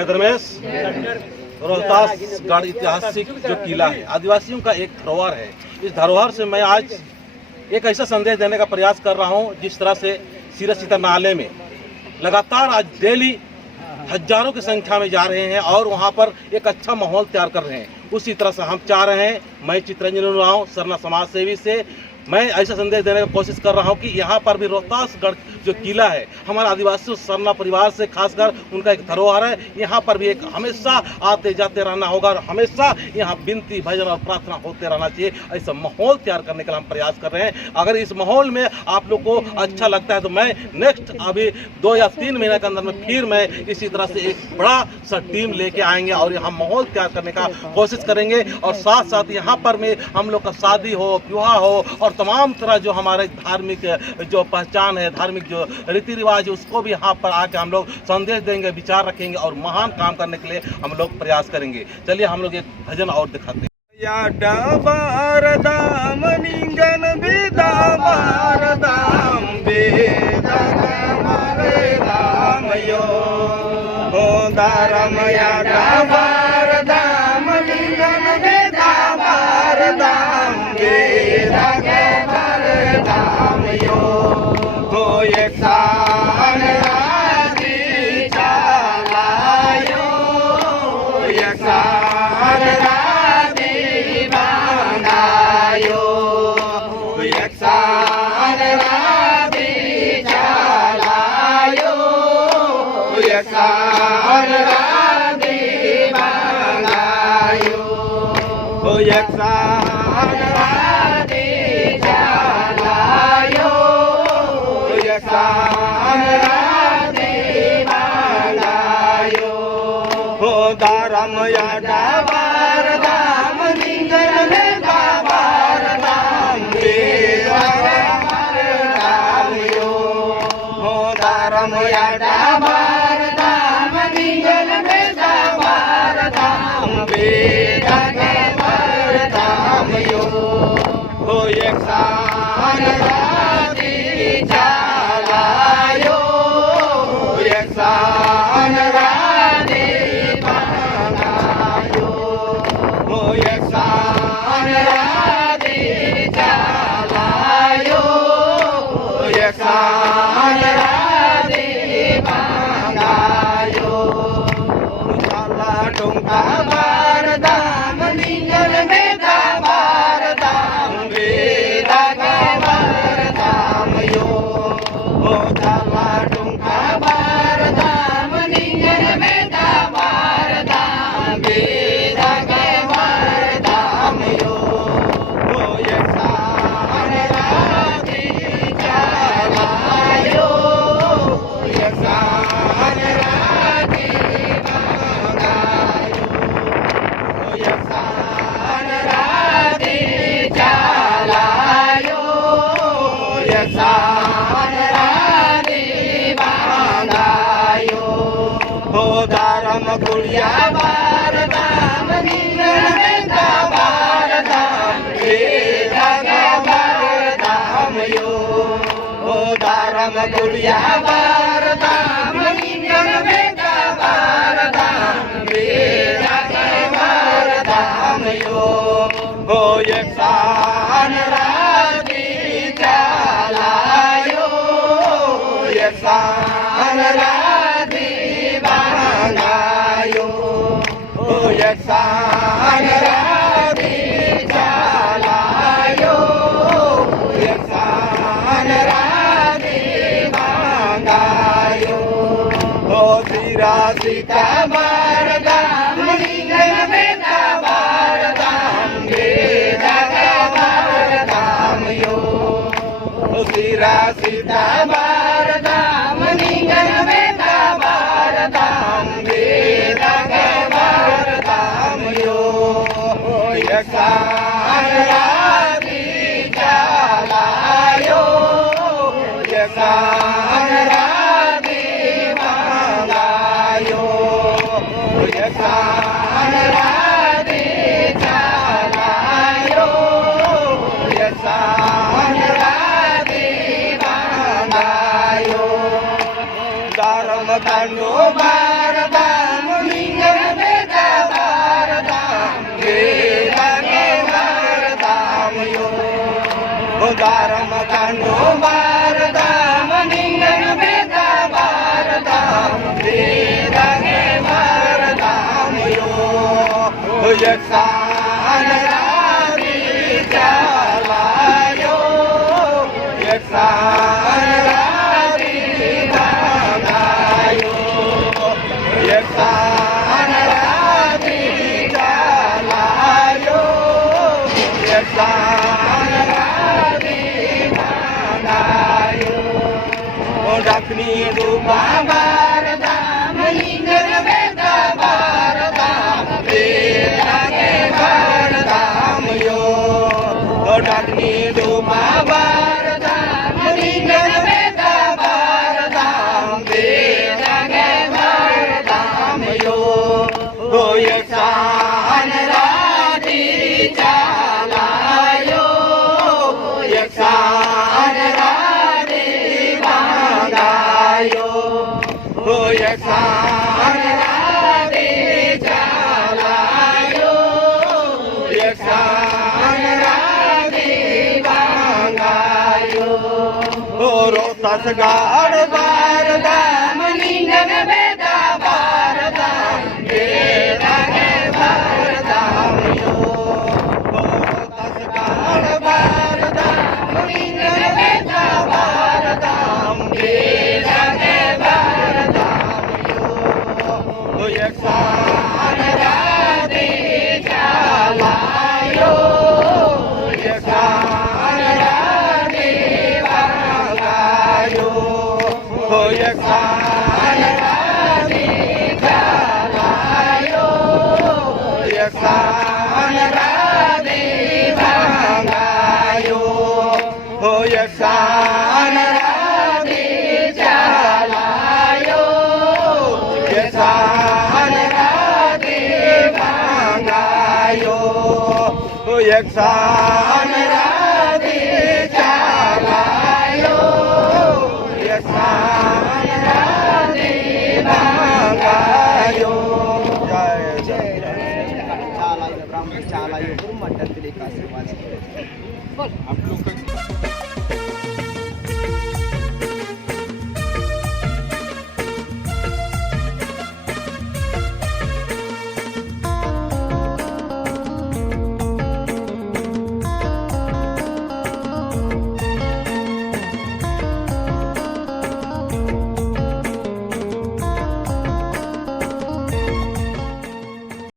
जय धर्मेश। रोहतास गढ़ ऐतिहासिक जो किला है, आदिवासियों का एक धरोहर है। इस धरोहर से मैं आज एक ऐसा संदेश देने का प्रयास कर रहा हूं, जिस तरह से सीता नाले में लगातार आज डेली हजारों की संख्या में जा रहे हैं और वहां पर एक अच्छा माहौल तैयार कर रहे हैं। उसी तरह से हम चाह रहे हैं, मैं चित्रंजन ओरांव सरना समाज सेवी से मैं ऐसा संदेश देने की कोशिश कर रहा हूं कि यहाँ पर भी रोहतासगढ़ जो किला है, हमारे आदिवासी सरना परिवार से खासकर उनका एक धरोहर है। यहाँ पर भी एक हमेशा आते जाते रहना होगा और हमेशा यहाँ विनती भजन और प्रार्थना होते रहना चाहिए। ऐसा माहौल तैयार करने के लिए हम प्रयास कर रहे हैं। अगर इस माहौल में आप लोग को अच्छा लगता है तो मैं नेक्स्ट अभी 2 या 3 महीने के अंदर में फिर मैं इसी तरह से एक बड़ा सा टीम लेके आएंगे और यहाँ माहौल तैयार करने का कोशिश करेंगे। और साथ साथ यहाँ पर में हम लोग का शादी हो, विवाह हो और तमाम तरह जो हमारे धार्मिक जो पहचान है, धार्मिक जो रीति रिवाज है, उसको भी यहाँ पर आके हम लोग संदेश देंगे, विचार रखेंगे और महान काम करने के लिए हम लोग प्रयास करेंगे। चलिए हम लोग एक भजन और दिखाते हैं। या डाबार दाम निंगन बेदाबार दाम बेदाबार दाम यो हो दारम या डाबार दाम निंगन बेदाबार दाम बेदाबार दाम यो हो एक सान राजी चालायो एक सान राजी बांधायो एक सान राजी चालायो एक सान राजी बांधायो एक सान राजी चालायो एक सान राजी बांधायो हो दारम या डाबार दाम निंगन में डाबार दाम बेदाबार दाम यो हो दारम या डाबार दाम निंगन में डाबार दाम बेदाबार दाम यो हो एक सान राजी चालायो एक सान राजी बांधायो हो एक सान राजी चालायो एक सान राजी बांधायो चाला डोंका बार दाम निंगन में दाबार दाम बेदाबार दाम यो हो चाला डोंका बार दाम निंगन में दाबार दाम बेदाबार दाम यो हो एक सान राजी चालायो एक सान राजी बांधायो एक सान राजी चालायो एक सान राजी बांधायो हो दारम गुड़िया बार दाम निंगन में दाबार दाम बेदाबार दाम यो हो दारम गुड़िया बार दाम निंगन में दाबार दाम बेदाबार दाम यो हो एक सान राजी चालायो एक सान राजी बांधायो हो एक सान राजी चालायो एक सान राजी बांधायो हो सीरा सीता बार दाम निंगन में दाबार दाम बेदाबार दाम यो हो सीरा सीता बार दाम निंगन में दाबार दाम बेदाबार दाम यो हो एक सान राजी चालायो एक सान राजी बांधायो एक सान राजी चालायो एक सान राजी बांधायो दारम दांडो बार दाम Garam kando bardam ningan beda bardam beda ge bardam yo yaksan radi jalayo yaksan radi bagayo yaksan radi jalayo yaksan Dakni dupa bardam ningan beda bardam beda ge bardam yo Dakni dupa bardam ningan beda bardam beda ge bardam yo yaksan radi jalayo yaksan radi bagayo yaksan radi jalayo yaksan radi bagayo rotas gar bardam ningan beda bardam beda ge bardam yo rotas gar bardam ningan beda bardam beda ge bardam yo yaksan radi jalayo yaksan radi bagayo yaksan radi jalayo yaksan radi bagayo yaksan radi jalayo yaksan radi bagayo yaksan